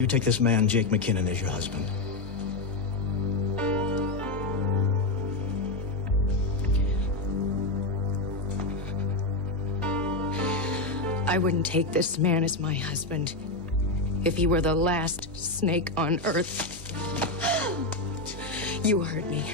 You take this man, Jake McKinnon, as your husband. I wouldn't take this man as my husband if he were the last snake on earth. You heard me.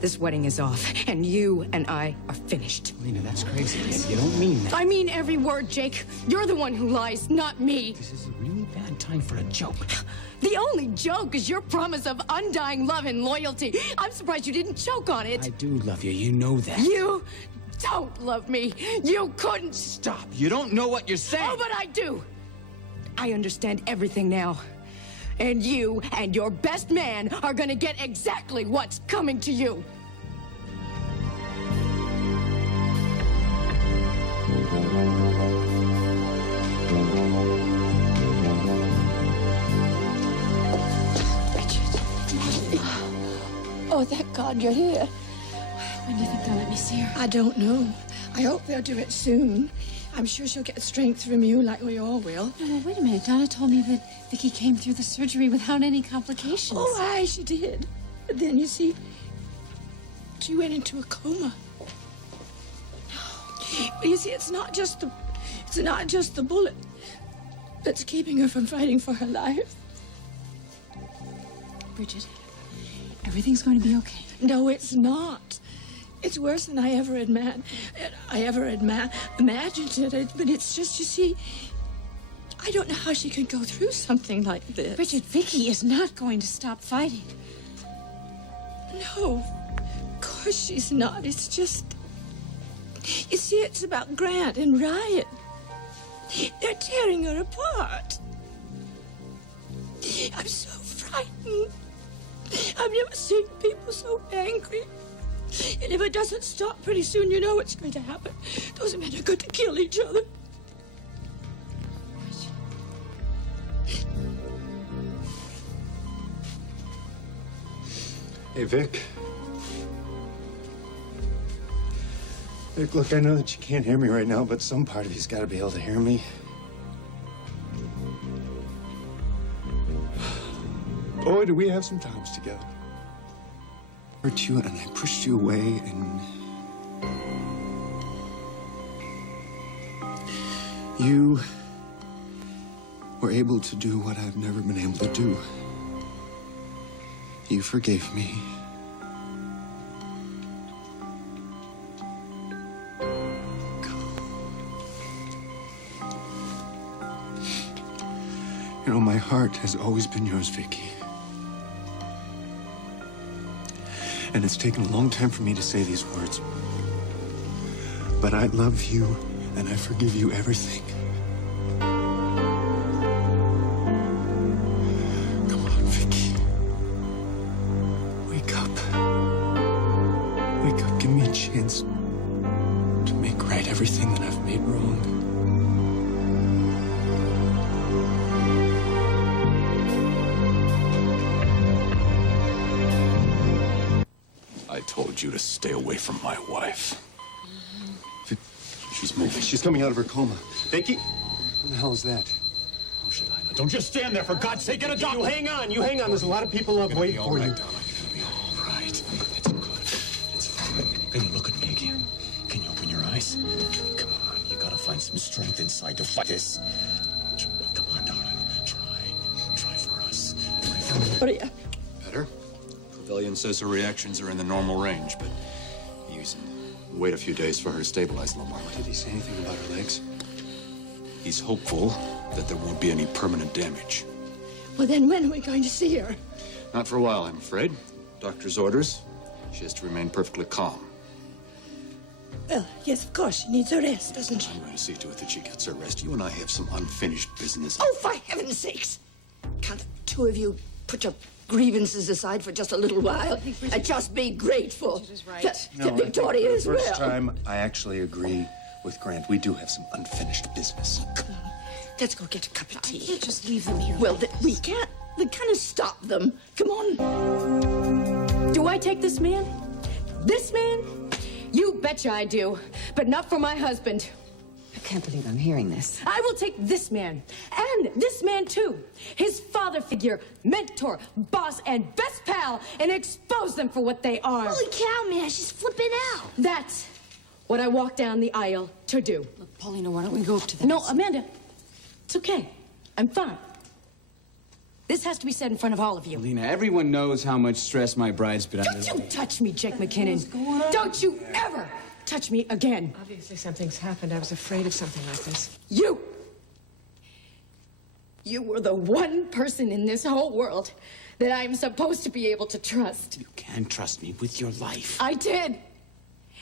This wedding is off, and you and I are finished. Lena, that's crazy. You don't mean that. I mean every word, Jake. You're the one who lies, not me. This is a really bad time for a joke. The only joke is your promise of undying love and loyalty. I'm surprised you didn't choke on it. I do love you. You know that. You don't love me. You couldn't. Stop. You don't know what you're saying. Oh, but I do. I understand everything now. And you and your best man are gonna get exactly what's coming to you. Oh, thank God you're here. When do you think they'll let me see her? I don't know. I hope they'll do it soon. I'm sure she'll get strength from you like we all will. No, well, wait a minute. Donna told me that Vicky came through the surgery without any complications. Oh, aye, she did. But then, you see, she went into a coma. But you see, it's not just the bullet that's keeping her from fighting for her life. Bridget, everything's going to be okay. No, it's not. It's worse than I ever imagined it. But it's just, you see, I don't know how she could go through something like this. Bridget, Vicky is not going to stop fighting. No, of course she's not. It's just, you see, it's about Grant and Ryan. They're tearing her apart. I'm so frightened. I've never seen people so angry. And if it doesn't stop pretty soon, you know what's going to happen. Those men are going to kill each other. Hey, Vic. Vic, look, I know that you can't hear me right now, but some part of you's got to be able to hear me. Boy, do we have some times together. I hurt you and I pushed you away and you were able to do what I've never been able to do. You forgave me. You know, my heart has always been yours, Vicky. And it's taken a long time for me to say these words. But I love you, and I forgive you everything. Come on, Vicky. Wake up. Wake up. Give me a chance to make right everything that I've made wrong. I told you to stay away from my wife. She's moving. She's coming out of her coma. Vicky? What the hell is that? Oh, Shalina, don't just stand there. For God's sake, get a doctor. You hang on. You hang on. There's a lot of people up waiting for you. Darling. You're gonna be all right. It's good. It's fine. Can you look at me again? Can you open your eyes? Come on. You gotta find some strength inside to fight this. Come on, darling. Try for us. Try for me. What are you? Better. Trevelyan says her reactions are in the normal range, but wait a few days for her to stabilize a little more. Did he say anything about her legs? He's hopeful that there won't be any permanent damage. Well, then when are we going to see her? Not for a while, I'm afraid. Doctor's orders. She has to remain perfectly calm. Well, yes, of course. She needs a rest, doesn't she? I'm going to see to it that she gets her rest. You and I have some unfinished business. Oh, for heaven's sakes! Can't the two of you put your grievances aside for just a little while and just be grateful that Victoria as well? For the first time, I actually agree with Grant. We do have some unfinished business. Come on, let's go get a cup of tea. I can't just leave them here. Well, we can't. We kind of stop them. Come on. Do I take this man? This man? You betcha I do. But not for my husband. I can't believe I'm hearing this. I will take this man, and this man too, his father figure, mentor, boss, and best pal, and expose them for what they are. Holy cow, man, she's flipping out. That's what I walked down the aisle to do. Look, Paulina, why don't we go up to them? No, Amanda, it's okay. I'm fine. This has to be said in front of all of you. Lena, everyone knows how much stress my bride's been under. Don't you touch me, Jake McKinnon. Don't you ever touch me again. Obviously something's happened. I was afraid of something like this. You were the one person in this whole world that I'm supposed to be able to trust. You can trust me with your life. I did.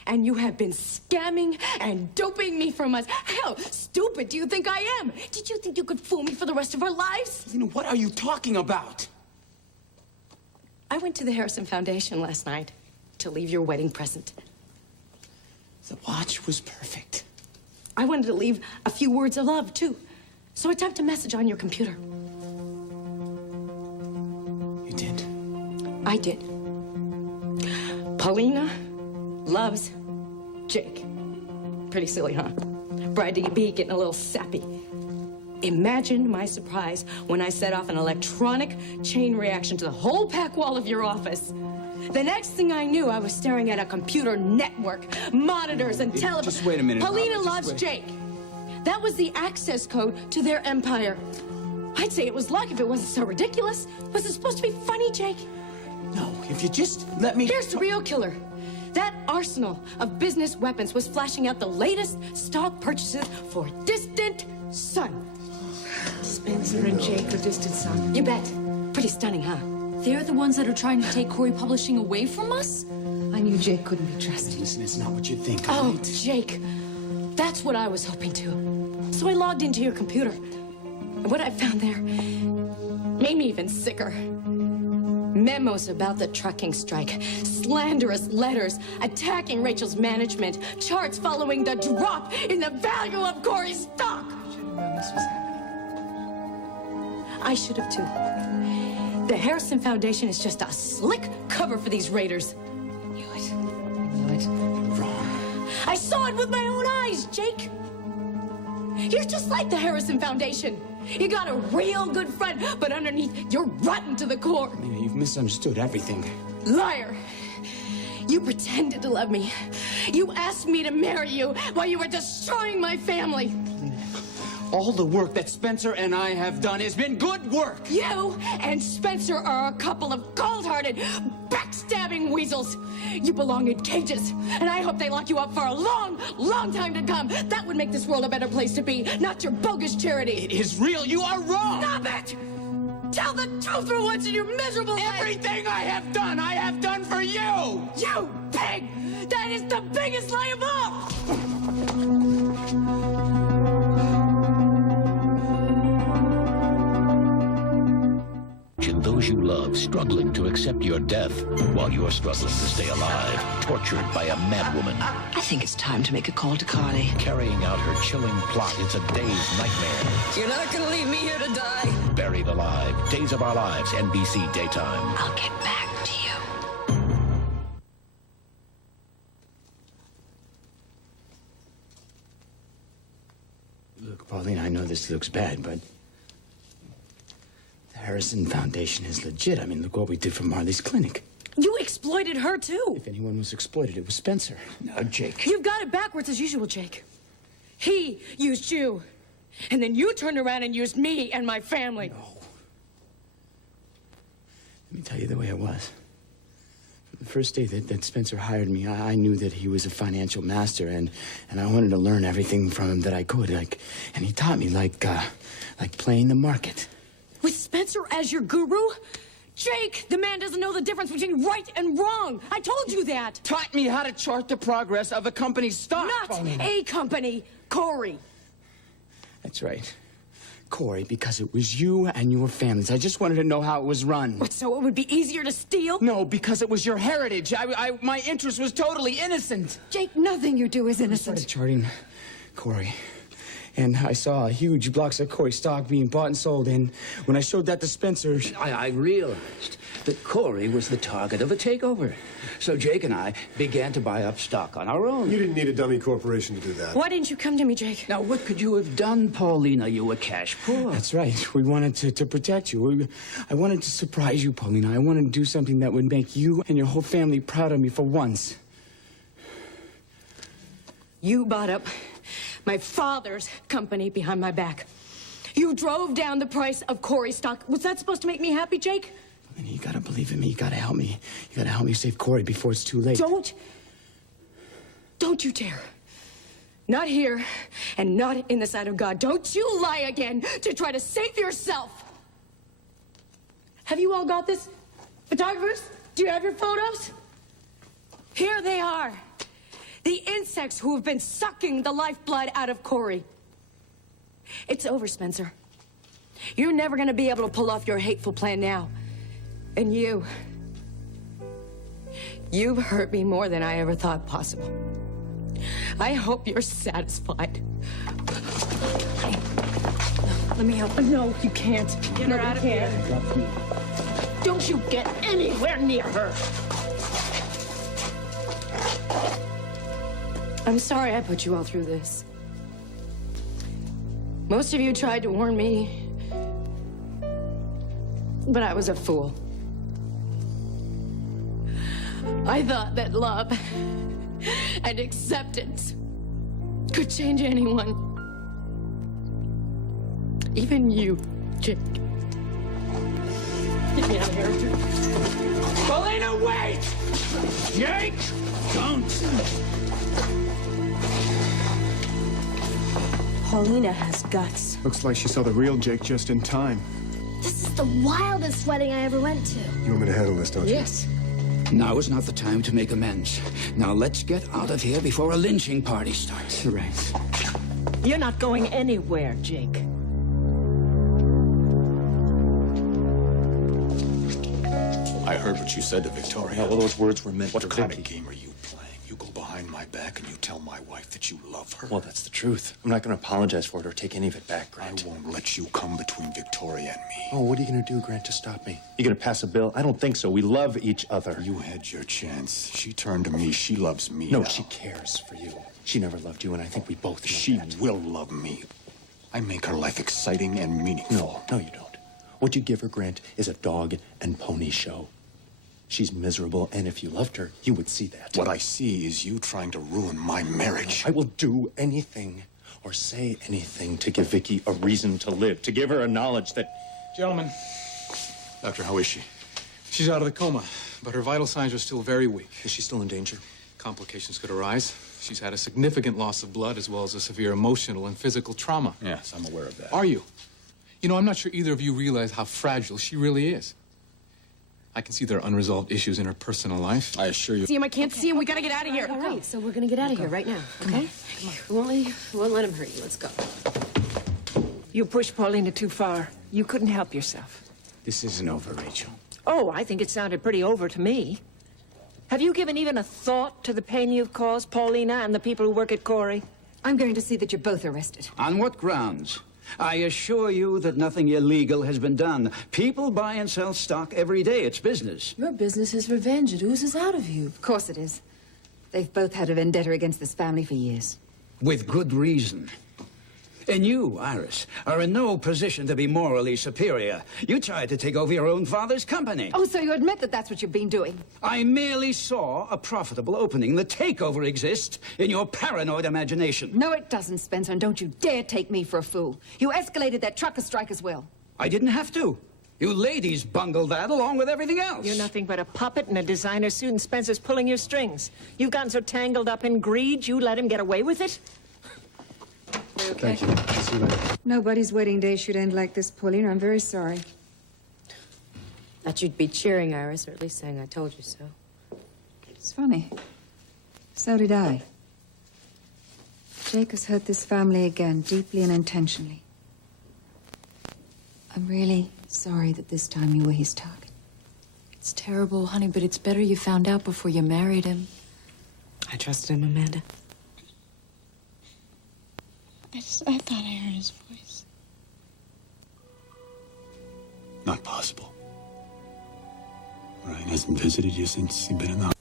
And you have been scamming and doping me for months. How stupid do you think I am? Did you think you could fool me for the rest of our lives? Lena, what are you talking about? I went to the Harrison Foundation last night to leave your wedding present. The watch was perfect. I wanted to leave a few words of love, too. So I typed a message on your computer. You did? I did. Paulina loves Jake. Pretty silly, huh? Bride to be getting a little sappy. Imagine my surprise when I set off an electronic chain reaction to the whole back wall of your office. The next thing I knew, I was staring at a computer network, monitors, and television. Just wait a minute. Paulina Robert, loves Jake. That was the access code to their empire. I'd say it was luck if it wasn't so ridiculous. Was it supposed to be funny, Jake? No, if you just let me... Here's the real killer. That arsenal of business weapons was flashing out the latest stock purchases for distant son. Spencer and Jake are distant son. You bet. Pretty stunning, huh? They're the ones that are trying to take Corey Publishing away from us? I knew Jake couldn't be trusted. Listen, it's not what you think, Oh, right? Jake. That's what I was hoping to. So I logged into your computer. And what I found there made me even sicker. Memos about the trucking strike, slanderous letters attacking Rachel's management, charts following the drop in the value of Corey's stock. I should have known this was happening. I should have too. The Harrison Foundation is just a slick cover for these raiders. Knew it. I knew it. Wrong. I saw it with my own eyes, Jake. You're just like the Harrison Foundation. You got a real good front, but underneath, you're rotten to the core. Lena, you've misunderstood everything. Liar. You pretended to love me. You asked me to marry you while you were destroying my family. All the work that Spencer and I have done has been good work. You and Spencer are a couple of cold-hearted, backstabbing weasels. You belong in cages, and I hope they lock you up for a long, long time to come. That would make this world a better place to be, not your bogus charity. It is real. You are wrong. Stop it! Tell the truth for once in your miserable life. Everything I have done for you. You pig! That is the biggest lie of all! Those you love struggling to accept your death while you're struggling to stay alive, tortured by a madwoman. I think it's time to make a call to Carly. Carrying out her chilling plot, it's a day's nightmare. You're not gonna leave me here to die. Buried Alive, Days of Our Lives, NBC Daytime. I'll get back to you. Look, Pauline, I know this looks bad, but the Harrison Foundation is legit. I mean, look what we did for Marley's clinic. You exploited her, too. If anyone was exploited, it was Spencer. No, Jake. You've got it backwards as usual, Jake. He used you, and then you turned around and used me and my family. No. Let me tell you the way it was. The first day that Spencer hired me, I knew that he was a financial master, and I wanted to learn everything from him that I could. And he taught me like playing the market. With Spencer as your guru? Jake, the man doesn't know the difference between right and wrong. I told you that. Taught me how to chart the progress of a company's stock. Not a company, Corey. That's right. Corey, because it was you and your families. I just wanted to know how it was run. What, so it would be easier to steal? No, because it was your heritage. My interest was totally innocent. Jake, nothing you do is I innocent. started charting Corey. And I saw huge blocks of Corey stock being bought and sold. And when I showed that to Spencer... I realized that Corey was the target of a takeover. So Jake and I began to buy up stock on our own. You didn't need a dummy corporation to do that. Why didn't you come to me, Jake? Now, what could you have done, Paulina? You were cash poor. That's right. We wanted to protect you. I wanted to surprise you, Paulina. I wanted to do something that would make you and your whole family proud of me for once. You bought up my father's company behind my back. You drove down the price of Corey stock. Was that supposed to make me happy, Jake? Paulina, you gotta believe in me. You gotta help me. You gotta help me save Corey before it's too late. Don't you dare. Not here, and not in the sight of God. Don't you lie again to try to save yourself. Have you all got this? Photographers, do you have your photos? Here they are. The insects who have been sucking the lifeblood out of Corey. It's over, Spencer. You're never gonna be able to pull off your hateful plan now. And you've hurt me more than I ever thought possible. I hope you're satisfied. Let me help. No, you can't. Get her out of here. Don't you get anywhere near her. I'm sorry I put you all through this. Most of you tried to warn me, but I was a fool. I thought that love and acceptance could change anyone. Even you, Jake. Get me out of here. Paulina, wait! Jake, don't. Paulina has guts. Looks like she saw the real Jake just in time. This is the wildest wedding I ever went to. You want me to handle this, don't you? Yes. Now is not the time to make amends. Now let's get out of here before a lynching party starts. Right. You're not going anywhere, Jake. I heard what you said to Victoria. All those words were meant What for kind Vicky. of game are you playing? You go behind my back and you tell my wife that you love her. Well, that's the truth. I'm not going to apologize for it or take any of it back, I Grant. won't let you come between Victoria and me. Oh, what are you going to do, Grant, to stop me? You going to pass a bill? I don't think so. We love each other. You had your chance. She turned to me. She loves me No, now. she cares for you. She never loved you, and I think we both know She that. will love me. I make her life exciting and meaningful. No, you don't. What you give her, Grant, is a dog and pony show. She's miserable, and if you loved her, you would see that. What I see is you trying to ruin my marriage. I will do anything or say anything to give Vicky a reason to live, to give her a knowledge that... Gentlemen, Doctor, how is she? she's out of the coma, but her vital signs are still very weak. Is she still in danger? Complications could arise. She's had a significant loss of blood as well as a severe emotional and physical trauma. Yes, I'm aware of that. Are you? You know, I'm not sure either of you realize how fragile she really is. I can see there are unresolved issues in her personal life. I assure you. See him, I can't see him. We gotta get out of here. All right, so we're gonna get out of here right now, okay? We won't let him hurt you. Let's go. You pushed Paulina too far. You couldn't help yourself. This isn't over, Rachel. Oh, I think it sounded pretty over to me. Have you given even a thought to the pain you've caused Paulina and the people who work at Corey? I'm going to see that you're both arrested. On what grounds? I assure you that nothing illegal has been done. People buy and sell stock every day. It's business. Your business is revenge. It oozes out of you. Of course it is. They've both had a vendetta against this family for years. With good reason. And you, Iris, are in no position to be morally superior. You tried to take over your own father's company. Oh, so you admit that that's what you've been doing? I merely saw a profitable opening. The takeover exists in your paranoid imagination. No, it doesn't, Spencer, and don't you dare take me for a fool. You escalated that trucker strike as well. I didn't have to. You ladies bungled that along with everything else. You're nothing but a puppet in a designer suit, and Spencer's pulling your strings. You've gotten so tangled up in greed, you let him get away with it? Thank you. See you later. Nobody's wedding day should end like this, Paulina. I'm very sorry. Thought you'd be cheering, Iris, or at least saying I told you so. It's funny. So did I. Jake has hurt this family again, deeply and intentionally. I'm really sorry that this time you were his target. It's terrible, honey, but it's better you found out before you married him. I trusted him, Amanda. I thought I heard his voice. Not possible. Ryan hasn't visited you since you've been in the